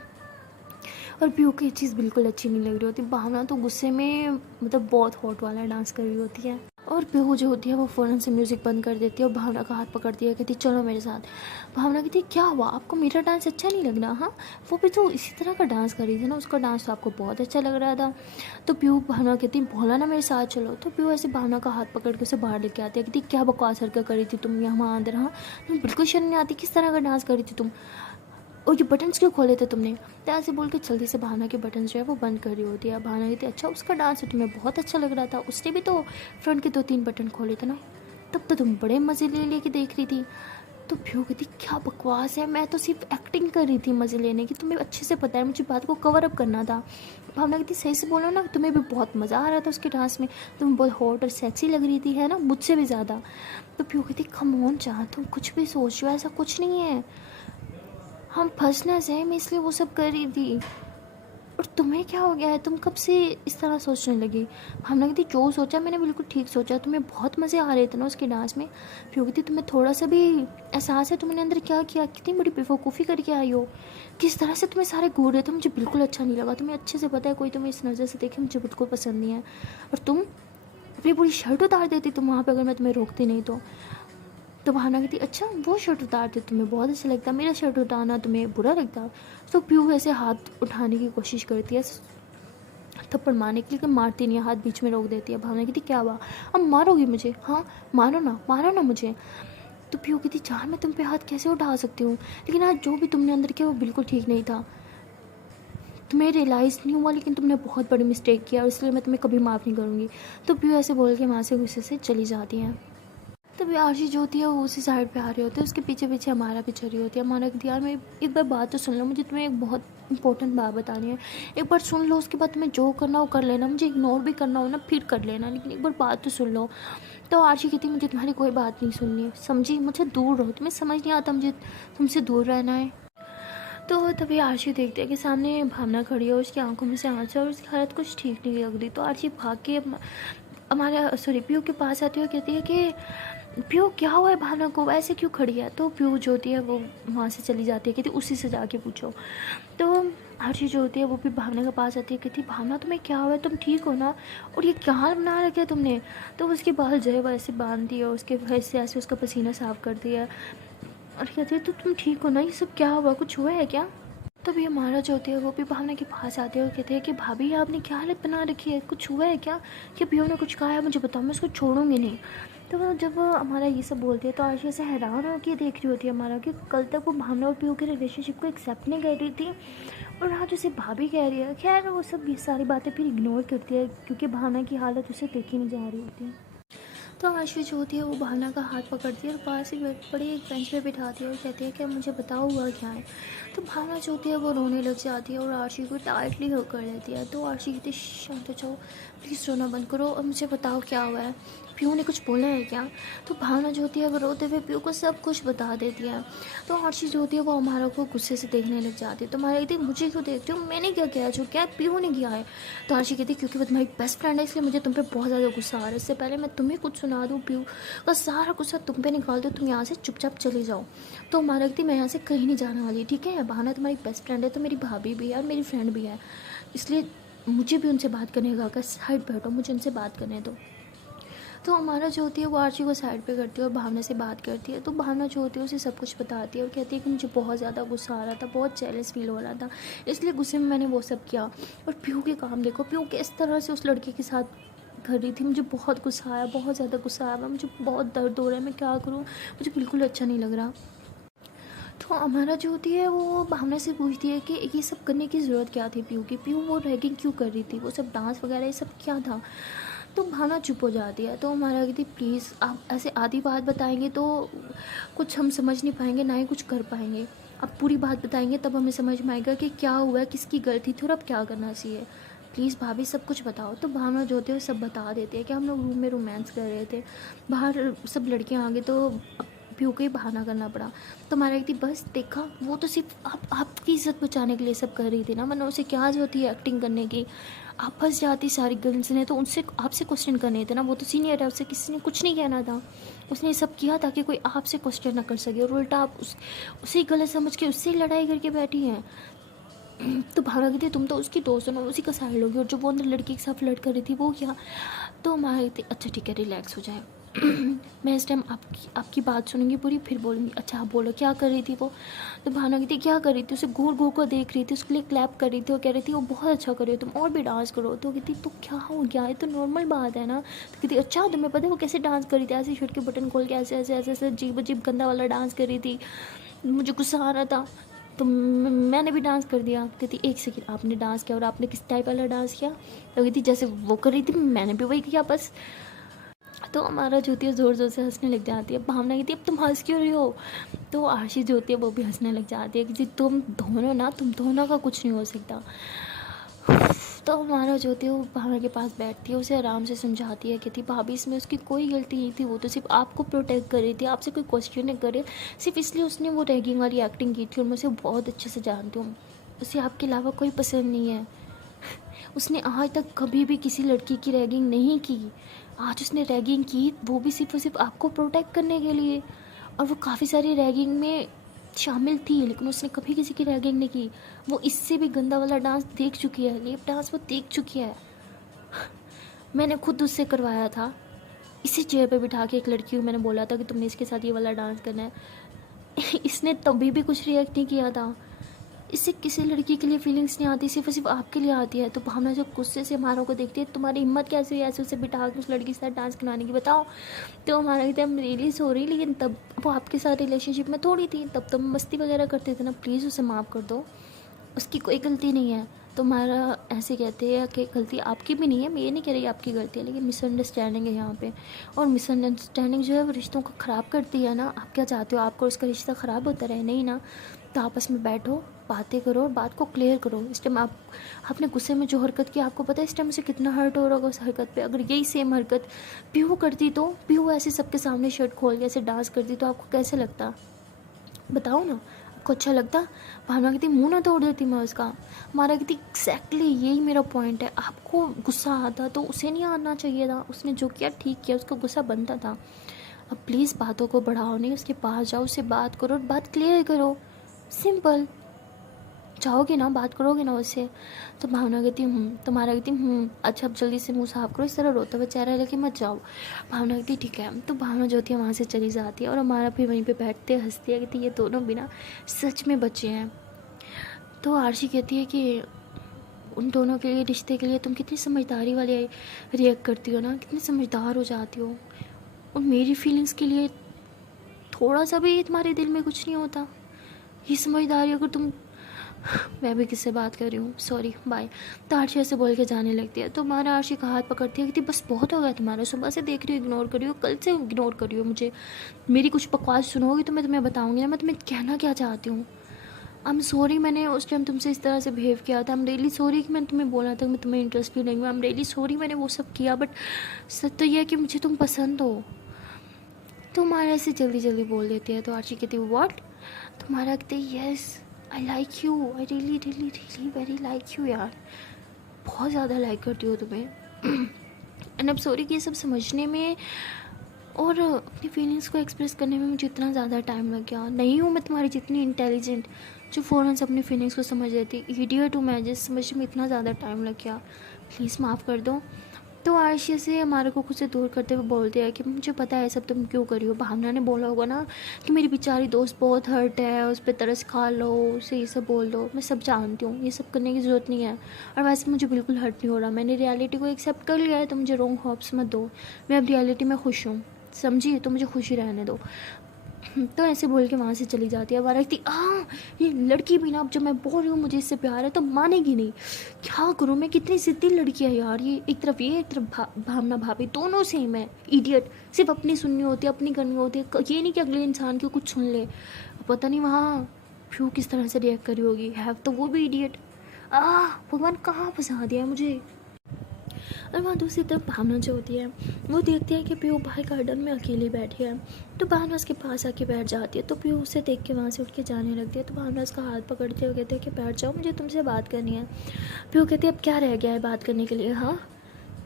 और पीयू को ये चीज़ बिल्कुल अच्छी नहीं लग रही होती। भावना तो गुस्से में मतलब बहुत हॉट वाला डांस कर रही होती है, और पीयू जो होती है वो फ़ौरन से म्यूज़िक बंद कर देती है और भावना का हाथ पकड़ती है, कहती चलो मेरे साथ। भावना कहती क्या हुआ आपको मेरा डांस अच्छा नहीं लग रहा। हाँ वो भी तो इसी तरह का डांस कर रही थी ना, उसका डांस तो आपको बहुत अच्छा लग रहा था। तो पीयू भावना कहती बोला ना मेरे साथ चलो। तो पीयू ऐसे भावना का हाथ पकड़ के उसे बाहर लेके आती है, कहती क्या बकवास हरकत करी थी तुम यहाँ अंदर। हाँ तुम्हें बिल्कुल शर्म नहीं आती, किस तरह का डांस करी थी तुम, और ये बटन्स क्यों खोले थे तुमने। तो ऐसे बोल के जल्दी से भावना के बटन्स जो है वो बंद कर रही होती है। भावना कहती है अच्छा उसका डांस है तुम्हें बहुत अच्छा लग रहा था, उसने भी तो फ्रंट के 2-3 बटन खोले थे ना, तब तो तुम बड़े मज़े ले लेके देख रही थी। तो भ्यू कहती क्या बकवास है, मैं तो सिर्फ एक्टिंग कर रही थी मज़े लेने की, तुम्हें अच्छे से पता है मुझे बात को कवर अप करना था। भावना कहती सही से बोलो ना, तुम्हें भी बहुत मज़ा आ रहा था उसके डांस में, तुम बहुत हॉट और सेक्सी लग रही थी है ना, मुझसे भी ज़्यादा। तो भ्यू कहती कम ऑन चाह तुम कुछ भी सोच रहे हो, ऐसा कुछ नहीं है। हम फंसना से मैं इसलिए वो सब कर रही थी। और तुम्हें क्या हो गया है, तुम कब से इस तरह सोचने लगी? हमने कहती जो सोचा मैंने बिल्कुल ठीक सोचा, तुम्हें बहुत मज़े आ रहे थे ना उसके डांस में। फिर कहती तुम्हें थोड़ा सा भी एहसास है तुमने अंदर क्या किया, कितनी बड़ी बेवकूफ़ी करके आई हो, किस तरह से तुम्हें सारे घूर रहे थे, मुझे बिल्कुल अच्छा नहीं लगा। तुम्हें अच्छे से पता है कोई तुम्हें इस नज़र से देखे मुझे बिल्कुल पसंद नहीं है। और तुम अपनी पूरी शर्ट उतार देती तुम वहाँ पर अगर मैं तुम्हें रोकती नहीं तो भावना कहती अच्छा वो शर्ट उतारते तुम्हें बहुत अच्छा लगता, मेरा शर्ट उतारना तुम्हें बुरा लगता। तो प्यू वैसे हाथ उठाने की कोशिश करती है थप्पड़ मारने के लिए, लेकिन मारती नहीं है, हाथ बीच में रोक देती है। भावना कहती क्या हुआ, अब मारोगी मुझे? हाँ मारो ना मुझे। तो प्यू कहती जान मैं तुम पे हाथ कैसे उठा सकती हूँ, लेकिन आज जो भी तुमने अंदर किया वो बिल्कुल ठीक नहीं था। तुम्हें रियलाइज़ नहीं हुआ लेकिन तुमने बहुत बड़ी मिस्टेक किया और इसलिए मैं तुम्हें कभी माफ़ नहीं करूँगी। तो प्यू ऐसे बोल के वहाँ से गुस्से से चली जाती हैं। तभी आरशी जो होती है वो उसी साइड पे आ रही होती है, उसके पीछे पीछे हमारा भी चल रही होती है। हमारा कहती है यार मैं एक बार बात तो सुन लो, मुझे तुम्हें एक बहुत इंपॉर्टेंट बात बतानी है, एक बार सुन लो, उसके बाद तुम्हें जो करना हो कर लेना, मुझे इग्नोर भी करना हो ना फिर कर लेना, लेकिन एक बार बात तो सुन लो। तो आरशी कहती मुझे तुम्हारी कोई बात नहीं सुननी है, समझी, मुझे दूर रहो, तुम्हें समझ नहीं आता मुझे तुमसे दूर रहना है। तो तभी आरशी देखते हैं कि सामने भावना खड़ी है, उसकी आंखों में से आंसू और उसकी हालत कुछ ठीक नहीं लग रही। तो आरशी भाग के हमारा पीयू के पास आती है और कहती है कि पीयू क्या हुआ है भावना को, ऐसे क्यों खड़ी है? तो पीयू जो होती है वो वहाँ से चली जाती है, कहती उसी से जाके पूछो। तो आरशी जो होती है वो भी भावना के पास आती है, कहती भावना तुम्हें क्या हुआ है, तुम ठीक हो ना, और ये क्या हाल बना रखा है तुमने? तो उसके बाल जो है वो ऐसे बांध दिए और उसके वैसे ऐसे उसका पसीना साफ कर दिया और कहती है तो तुम ठीक हो ना, ये सब क्या हुआ, कुछ हुआ है क्या? तभी हमारा जो होती है वो भी भावना के पास आते हैं और कहते हैं कि भाभी आपने क्या हालत बना रखी है, कुछ हुआ है क्या, कि पियो ने कुछ कहा है मुझे बताओ, मैं उसको छोड़ूंगी नहीं। तो जब वो हमारा ये सब बोलती है तो आरशी से हैरान होकर देख रही होती है हमारा कि कल तक वो भावना और पियो के रिलेशनशिप को एक्सेप्ट नहीं कर रही थी और आज उसे भाभी कह रही है। खैर वो सब ये सारी बातें फिर इग्नोर करती है क्योंकि भावना की हालत उसे देखी नहीं जा रही होती है। तो आरशी जो होती है वो भावना का हाथ पकड़ती है और पास ही बड़ी एक बेंच पे बिठाती है और कहती है कि मुझे बताओ हुआ क्या है। तो भावना जो होती है वो रोने लग जाती है और आरशी को टाइटली हग कर लेती है। तो आरशी कहती है शांत हो जाओ, प्लीज़ रोना बंद करो और मुझे बताओ क्या हुआ है, पीयू ने कुछ बोला है क्या? तो भावना जो होती है वो रोते हुए पीयू को सब कुछ बता देती है। तो आरशी जो होती है वो हमारा को गुस्से से देखने लग जाती है। तो हमारा कहती है मुझे क्यों देखते हो, मैंने क्या किया, जो क्या पीयू ने किया है? तो आरशी कहती है क्योंकि वो तुम्हारी बेस्ट फ्रेंड है इसलिए मुझे तुम पे बहुत ज़्यादा गुस्सा आ रहा है। इससे पहले मैं तुम्हें कुछ सुना दूँ, पीयू का सारा गुस्सा तुम पे निकाल दो, तुम यहाँ से चुपचाप चले जाओ। तो हमारा कहती मैं यहाँ से कहीं नहीं जाने वाली, ठीक है? भावना तुम्हारी बेस्ट फ्रेंड है तो मेरी भाभी भी है और मेरी फ्रेंड भी है, इसलिए मुझे भी उनसे बात करने का अगर साइड बैठो, मुझे उनसे बात करने दो। तो हमारा जो होती है वो आरची को साइड पे करती है और भावना से बात करती है। तो भावना जो होती है उसे सब कुछ बताती है और कहती है कि मुझे बहुत ज़्यादा गुस्सा आ रहा था, बहुत जेलस फील हो रहा था, इसलिए गुस्से में मैंने वो सब किया। और पीयू के काम देखो, पीयू किस तरह से उस लड़के के साथ कर रही थी, मुझे बहुत गुस्सा आया, बहुत ज़्यादा गुस्सा आया, मुझे बहुत दर्द हो रहा है, मैं क्या करूँ, मुझे बिल्कुल अच्छा नहीं लग रहा। तो हमारा जो होती है वो भावना से पूछती है कि ये सब करने की ज़रूरत क्या थी पीयू की, पीयू वो रैगिंग क्यों कर रही थी, वो सब डांस वगैरह ये सब क्या था? तो भावना चुप हो जाती है। तो हमारा कहती प्लीज़ आप ऐसे आधी बात बताएंगे तो कुछ हम समझ नहीं पाएंगे, ना ही कुछ कर पाएंगे, आप पूरी बात बताएंगे तब हमें समझ में आएगा कि क्या हुआ है, किसकी गलती थी और अब क्या करना चाहिए, प्लीज़ भाभी सब कुछ बताओ। तो भावना जो होती है वो सब बता देती है कि हम लोग रूम में रोमांस कर रहे थे, बाहर सब लड़कियाँ आ गई तो पीयू को ही बहाना करना पड़ा। तो हमारा कहती बस देखा, वो तो सिर्फ आपकी इज्जत बचाने के लिए सब कर रही थी ना, वरना उसे क्या जो होती है एक्टिंग करने की, आप फंस जाती सारी गर्ल्स ने तो उनसे आपसे क्वेश्चन करने थे ना, वो तो सीनियर है, उससे किसी ने कुछ नहीं कहना था, उसने सब किया ताकि कोई आपसे क्वेश्चन ना कर सके और उल्टा आप उसे गलत समझ के उससे लड़ाई करके बैठी हैं। तो भावना कहती तुम तो उसकी दोस्त हो ना, उसी का साइड लोगी और जो वो अंदर लड़की के साथ फ्लर्ट कर रही थी वो क्या? तो हमारा कहती अच्छा ठीक है रिलैक्स हो जाए मैं इस टाइम आपकी बात सुनूंगी पूरी फिर बोलूँगी। अच्छा आप बोलो क्या कर रही थी वो? तो भावना कहती क्या कर रही थी, उसे घूर घूर कर देख रही थी, उसके लिए क्लैप कर रही थी और कह रही थी वो बहुत अच्छा कर रही हो तुम और भी डांस करो। तो कहती तो क्या हो गया, ये तो नॉर्मल बात है ना। तो कहती अच्छा तुम्हें पता है वो कैसे डांस कर रही थी, ऐसे शर्ट के बटन खोल के ऐसे ऐसे ऐसे ऐसे अजीब अजीब गंदा वाला डांस कर रही थी, मुझे गुस्सा आ रहा था तो मैंने भी डांस कर दिया। कहती एक सेकंड आपने डांस किया और आपने किस टाइप वाला डांस किया? तो कहती जैसे वो कर रही थी मैंने भी वही किया बस। तो हमारा जो होती है ज़ोर ज़ोर से हंसने लग जाती है। भावना कहती है अब तुम हंस क्यों रही हो? तो आरशी जो होती है वो भी हंसने लग जाती है कि तुम दोनों का कुछ नहीं हो सकता। तो हमारा जो होती है वो भावना के पास बैठती है, उसे आराम से समझाती है, कहती भाभी इसमें उसकी कोई गलती नहीं थी, वो तो सिर्फ आपको प्रोटेक्ट कर रही थी, आपसे कोई क्वेश्चन नहीं करे, सिर्फ इसलिए उसने वो रैगिंग वाली एक्टिंग की थी और मैं उसे बहुत अच्छे से जानती हूँ, उसे आपके अलावा कोई पसंद नहीं है। उसने आज तक कभी भी किसी लड़की की रैगिंग नहीं की, आज उसने रैगिंग की वो भी सिर्फ और सिर्फ आपको प्रोटेक्ट करने के लिए, और वो काफ़ी सारी रैगिंग में शामिल थी लेकिन उसने कभी किसी की रैगिंग नहीं की। वो इससे भी गंदा वाला डांस देख चुकी है, लेप डांस वो देख चुकी है। मैंने खुद उससे करवाया था, इसी चेयर पे बिठा के, एक लड़की को मैंने बोला था कि तुमने इसके साथ ये वाला डांस करना है। इसने तभी भी कुछ रिएक्ट नहीं किया था। इससे किसी लड़की के लिए फीलिंग्स नहीं आती, सिर्फ और सिर्फ आपके लिए आती है। तो भावना जब गुस्से से हमारों को देखती है, तुम्हारी हिम्मत कैसे हुई ऐसे उसे बिठा के उस लड़की के साथ डांस करवाने की, बताओ। तो हमारा कहते हम रियली सॉरी, लेकिन तब वो आपके साथ रिलेशनशिप में थोड़ी थी, तब तो हम मस्ती वगैरह करते थे ना, प्लीज़ उसे माफ़ कर दो, उसकी कोई गलती नहीं है। तो हमारा ऐसे कहते हैं कि गलती आपकी भी नहीं है, मैं ये नहीं कह रही आपकी गलती है, लेकिन मिसअंडरस्टैंडिंग है यहाँ पे, और मिसअंडरस्टैंडिंग जो है वो रिश्तों को ख़राब करती है ना। आप क्या चाहते हो, आपको उसका रिश्ता ख़राब होता रहे? नहीं ना। तो आपस में बैठो, बातें करो और बात को क्लियर करो। इस टाइम आपने गुस्से में जो हरकत की, आपको पता है इस टाइम उसे कितना हर्ट हो रहा होगा उस हरकत पे। अगर यही सेम हरकत पीहू करती, तो पीहू ऐसे सबके सामने शर्ट खोल के ऐसे डांस करती, तो आपको कैसे लगता? बताओ ना, आपको अच्छा लगता? भावना कहती मुंह ना तोड़ देती मैं उसका। हमारा कहती एग्जैक्टली यही मेरा पॉइंट है, आपको गुस्सा आता तो उसे नहीं आना चाहिए था, उसने जो किया ठीक किया, उसका गुस्सा बनता था। अब प्लीज़ बातों को बढ़ाओ नहीं, उसके पास जाओ, उससे बात करो और बात क्लियर करो, सिंपल। जाओगे ना, बात करोगे ना उससे। तो भावना कहती तुम्हारा कहती अच्छा अब जल्दी से मुंह साफ करो, इस तरह रोता हुआ चेहरा लेके मत जाओ। भावना कहती ठीक है। तो भावना जो होती है वहाँ से चली जाती है और हमारा फिर वहीं पे बैठते हंसती है, कहती ये दोनों बिना सच में बच्चे हैं। तो आरशी कहती है कि उन दोनों के लिए, रिश्ते के लिए तुम कितनी समझदारी वाले रिएक्ट करती हो ना, कितनी समझदार हो जाती हो, और मेरी फीलिंग्स के लिए थोड़ा सा भी तुम्हारे दिल में कुछ नहीं होता। ये समझदारी अगर तुम मैं भी किससे बात कर रही हूँ, सॉरी बाय। तो आरशी ऐसे बोल के जाने लगती है। तो हमारा आरशी का हाथ पकड़ती है, कहती बस बहुत हो गया तुम्हारा, सुबह से देख रही हो इग्नोर कर रही हो, कल से इग्नोर कर रही हो मुझे, मेरी कुछ बकवास सुनोगी तो मैं तुम्हें बताऊँगी ना मैं तुम्हें कहना क्या चाहती हूँ। आई एम सॉरी, मैंने उस टाइम तुमसे इस तरह से बिहेव किया था। आई एम रियली सॉरी कि मैंने तुम्हें बोला था मैं तुम्हें इंटरेस्टेड नहीं हूँ। आई एम रियली सॉरी मैंने वो सब किया, बट सच तो ये है कि मुझे तुम पसंद हो। तो हमारा ऐसे जल्दी जल्दी बोल देती है। तो आरशी कहती है व्हाट? तुम्हारा कहते yes I like you, I really really really very like you यार, बहुत ज़्यादा लाइक करती हो तुम्हें। एंड अब सॉरी कि ये सब समझने में और अपनी फीलिंग्स को एक्सप्रेस करने में मुझे इतना ज़्यादा टाइम लग गया। नहीं हूँ मैं तुम्हारी जितनी इंटेलिजेंट जो फ़ौरन से अपनी फीलिंग्स को समझ लेती, इडियट हूँ मैं जिस समझने में इतना ज़्यादा टाइम लग गया, प्लीज़ माफ़ कर दो। तो आरशी से हमारे को खुद से दूर करते हुए बोलते हैं कि मुझे पता है सब तुम क्यों करी हो। भावना ने बोला होगा ना कि मेरी बेचारी दोस्त बहुत हर्ट है, उस पर तरस खा लो, उसे ये सब बोल दो, मैं सब जानती हूँ, ये सब करने की ज़रूरत नहीं है। और वैसे मुझे बिल्कुल हर्ट नहीं हो रहा, मैंने रियलिटी को एक्सेप्ट कर लिया है, तो मुझे रॉन्ग होप्स मत दो, मैं अब रियलिटी में खुश हूँ, समझी? तो मुझे खुशी रहने दो। तो ऐसे बोल के वहाँ से चली जाती है। वारा कहती ये लड़की भी ना, अब जब मैं बोल रही हूँ मुझे इससे प्यार है तो मानेगी नहीं, क्या करूँ मैं, कितनी जिद्दी लड़की है यार ये, एक तरफ ये एक तरफ भावना भाभी, दोनों सेम है, इडियट, सिर्फ अपनी सुननी होती है, अपनी करनी होती है, ये नहीं कि अगले इंसान की कुछ सुन ले। पता नहीं वहाँ फ्यू किस तरह से रिएक्ट करी होगी, है तो वो भी इडियट। भगवान कहाँ फंसा दिया मुझे। और वहाँ दूसरी तरफ भावना जो होती है वो देखती है कि पीयू बाहर गार्डन में अकेली बैठी है। तो भावना उसके पास आके बैठ जाती है। तो पीयू उसे देख के वहाँ से उठ के जाने लगती है। तो भावना उसका हाथ पकड़ते हुए कहते हैं कि बैठ जाओ, मुझे तुमसे बात करनी है। पीयू कहती है अब क्या रह गया है बात करने के लिए, हाँ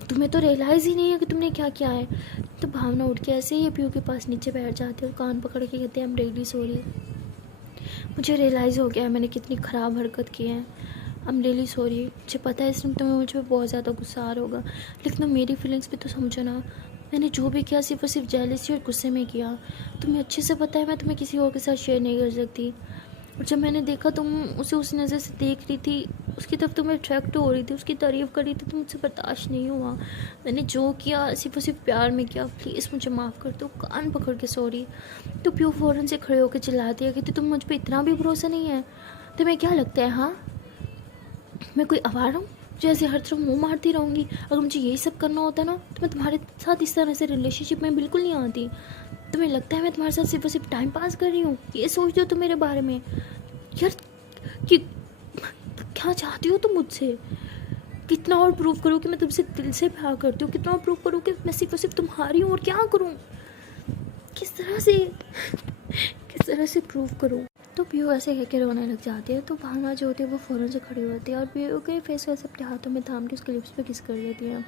तुम्हें तो रियलाइज़ ही नहीं है कि तुमने क्या किया है। तो भावना उठ के ऐसे ही पीयू के पास नीचे बैठ जाती है और कान पकड़ के कहते हैं आई एम रियली सॉरी, मुझे रियलाइज़ हो गया है मैंने कितनी ख़राब हरकत की है, आई एम रियली सॉरी। मुझे पता है इस टाइम तुम्हें मुझ पर बहुत ज़्यादा गुस्सा आ रहा होगा, लेकिन मेरी फीलिंग्स भी तो समझो ना, मैंने जो भी किया सिर्फ और सिर्फ जेलसी और गुस्से में किया। तुम्हें अच्छे से पता है मैं तुम्हें किसी और के साथ शेयर नहीं कर सकती। और जब मैंने देखा तुम उसे उस नज़र से देख रही थी, उसकी तरफ तुम्हें अट्रैक्ट हो रही थी, उसकी तारीफ़ कर रही थी, तो मुझसे बर्दाश्त नहीं हुआ। मैंने जो किया सिर्फ और सिर्फ प्यार में किया, प्लीज़ मुझे माफ़ कर दो, कान पकड़ के सॉरी। तो प्यू फ़ौरन से खड़े होकर चिल्लाती है कि तुम मुझ पर इतना भी भरोसा नहीं है, तुम्हें क्या लगता है हाँ मैं कोई आवारा हूँ जो ऐसे हर तरफ मुंह मारती रहूँगी? अगर मुझे यही सब करना होता ना तो मैं तुम्हारे साथ इस तरह से रिलेशनशिप में बिल्कुल नहीं आती। तुम्हें लगता है मैं तुम्हारे साथ सिर्फ और सिर्फ टाइम पास कर रही हूँ, ये सोच दो तुम मेरे बारे में यार कि क्या चाहती हो तुम मुझसे? कितना और प्रूव करूँ कि मैं तुमसे दिल से प्यार करती हूँ, कितना और प्रूव करूँ कि मैं सिर्फ और सिर्फ तुम्हारी हूँ, और क्या करूँ, किस तरह से प्रूव करूँ। तो पीयू ऐसे कह के रोने लग जाती है। तो भावना जो होती है वो फ़ौरन से खड़ी होती है और पीयू के फेस वैसे अपने हाथों में थाम के उसके लिप्स पे किस कर देती है।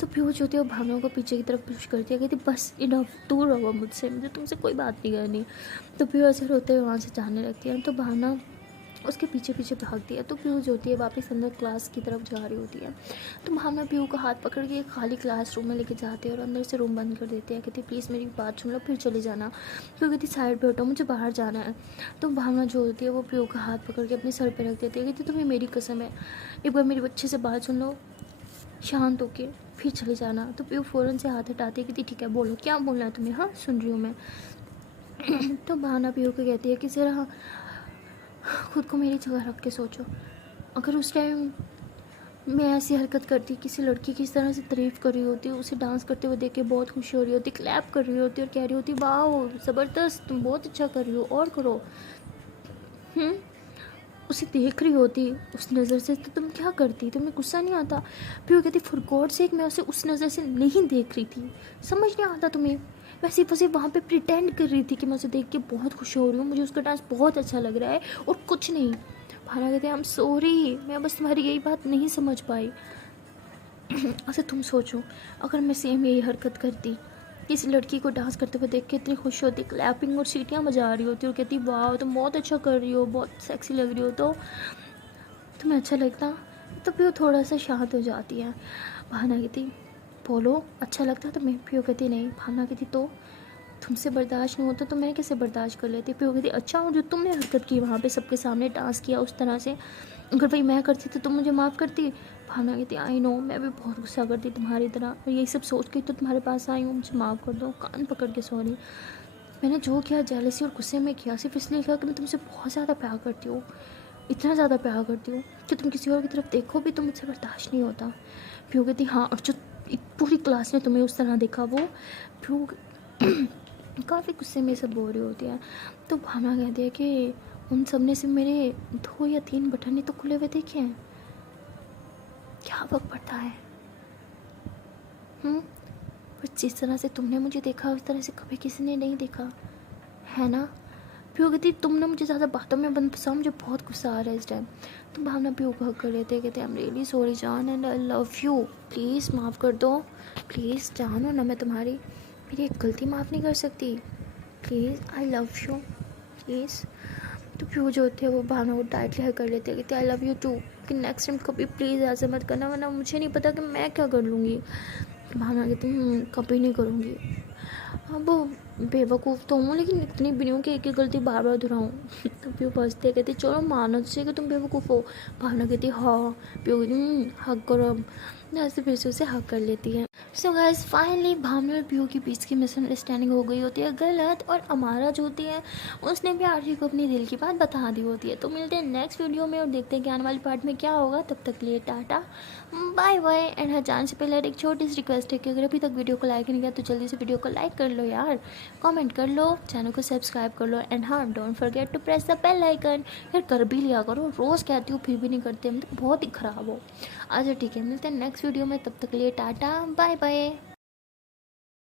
तो पीयू जो होती है वो भावना को पीछे की तरफ पुश करती है, कहती बस इनफ, दूर रहो मुझसे, मुझे तुमसे कोई बात नहीं करनी। तो पीयू ऐसे रोते हुए वहाँ से जाने लगती है। तो भावना उसके पीछे पीछे भागती है। तो पीयू जो होती है वापस अंदर क्लास की तरफ जा रही होती है। तो भावना पीयू का हाथ पकड़ के खाली क्लासरूम में लेके जाती है और अंदर से रूम बंद कर देती है। कहती प्लीज़ मेरी बात सुन लो, फिर चले जाना। पीयू कहती साइड पे हटो, मुझे बाहर जाना है। तो भावना जो होती है वो पीयू का हाथ पकड़ के अपने सर पे रख देती है। कहती तुम्हें मेरी कसम है, एक बार मेरी बच्चे से बात सुन लो शांत होके, फिर चले जाना। तो पीयू फ़ौरन से हाथ हटाती है। कहती ठीक है बोलो, क्या बोलना है तुम्हें, हाँ सुन रही हूँ मैं। तो भावना पीयू को कहती है कि ज़रा खुद को मेरी जगह रख के सोचो, अगर उस टाइम मैं ऐसी हरकत करती, किसी लड़की की इस तरह से तारीफ़ कर रही होती, उसे डांस करते हुए देख के बहुत खुशी हो रही होती, क्लैप कर रही होती और कह रही होती वाह ज़बरदस्त, तुम बहुत अच्छा कर रही हो और करो, उसे देख रही होती उस नज़र से, तो तुम क्या करती, तुम्हें गुस्सा नहीं आता। फिर वो कहती फॉर गॉड सेक मैं उसे उस नज़र से नहीं देख रही थी, समझ नहीं आता तुम्हें, वैसे वैसे वहाँ पे प्रिटेंड कर रही थी कि मैं उसे देख के बहुत खुश हो रही हूँ, मुझे उसका डांस बहुत अच्छा लग रहा है और कुछ नहीं। भाना कहते आई एम सॉरी, मैं बस तुम्हारी यही बात नहीं समझ पाई। अच्छा तुम सोचो, अगर मैं सेम यही हरकत करती, किसी लड़की को डांस करते हुए देख के इतनी खुश होती, क्लैपिंग और सीटियाँ बजा रही होती और कहती वाह तुम बहुत अच्छा कर रही हो, बहुत सेक्सी लग रही हो, तो तुम्हें अच्छा लगता। तो फिर वो थोड़ा सा शांत हो जाती है। भावना कहती बोलो अच्छा लगता तुम्हें। फिर वो कहती नहीं। भावना कहती तो तुमसे बर्दाश्त नहीं होता तो मैं कैसे बर्दाश्त कर लेती। फिर वो कहती अच्छा हूँ, जो तुमने हरकत की वहाँ पे सबके सामने डांस किया उस तरह से, अगर भाई मैं करती तो तुम मुझे माफ़ करती। भावना कहती आई नो, मैं भी बहुत गुस्सा करती तुम्हारी तरह, और यही सब सोच के तो तुम्हारे पास आई हूँ, मुझे माफ़ कर दो। कान पकड़ के सॉरी, मैंने जो किया जेलसी और गुस्से में किया, सिर्फ इसलिए किया कि मैं तुमसे बहुत ज़्यादा प्यार करती हूँ, इतना ज़्यादा प्यार करती हूँ कि तुम किसी और की तरफ देखो भी तो मुझसे बर्दाश्त नहीं होता। फिर वो कहती हाँ, और जो पूरी क्लास ने तुम्हें उस तरह देखा वो। फिर काफ़ी गुस्से में सब बोल रही होती है। तो भावना कहती है कि उन सब ने सिर्फ मेरे 2 या 3 बटन ही तो खुले हुए देखे हैं, क्या फर्क पड़ता है। पर जिस तरह से तुमने मुझे देखा उस तरह से कभी किसी ने नहीं देखा है ना। प्यो कहती तुमने मुझे ज़्यादा बातों में बंद फंसाओ, मुझे बहुत गुस्सा आ रहा है इस टाइम। तो भावना प्यो को हक कर लेते, कहते आई एम रियली सॉरी जान and I love you, please माफ़ कर दो, प्लीज़ जान हो ना, मैं तुम्हारी मेरी एक गलती माफ़ नहीं कर सकती, please I love you please. तो प्यो जो होते हैं वो भावना को टाइटली हक कर लेते हैं, कहते आई लव यू टू, कि नेक्स्ट टाइम कभी प्लीज़ ऐसे मत करना, वरना मुझे नहीं पता कि मैं क्या कर लूँगी। भावना कहती कभी नहीं करूँगी। अब बेवकूफ़ तो हूँ लेकिन इतनी भी नहीं हूँ कि एक ही गलती बार बार दोहराऊँ। तो प्यो बसते कहते चलो मानो चाहिए कि तुम बेवकूफ़ हो। भावना कहती हाँ। प्यो कहती हक करो अब। ऐसे फिर से उसे हक कर लेती है। सो गाइस फाइनली भावना और प्यो के बीच की मिसअंडरस्टैंडिंग हो गई होती है गलत, और अमारा जो होती है उसने भी आरती को अपनी दिल की बात बता दी होती है। तो मिलते हैं नेक्स्ट वीडियो में और देखते हैं कि आने वाली पार्ट में क्या होगा। तब तक के लिए टाटा बाय बाय। एंड हर जाने से पहले एक छोटी सी रिक्वेस्ट है कि अगर अभी तक वीडियो को लाइक नहीं किया तो जल्दी से वीडियो को लाइक कर लो यार, कमेंट कर लो, चैनल को सब्सक्राइब कर लो, एंड हाँ don't forget to press the bell icon. यार कर भी लिया करो, रोज़ कहती हूँ फिर भी नहीं करते, मतलब बहुत ही ख़राब हो। अच्छा ठीक है, मिलते हैं नेक्स्ट वीडियो में, तब तक के लिए टाटा बाय बाय।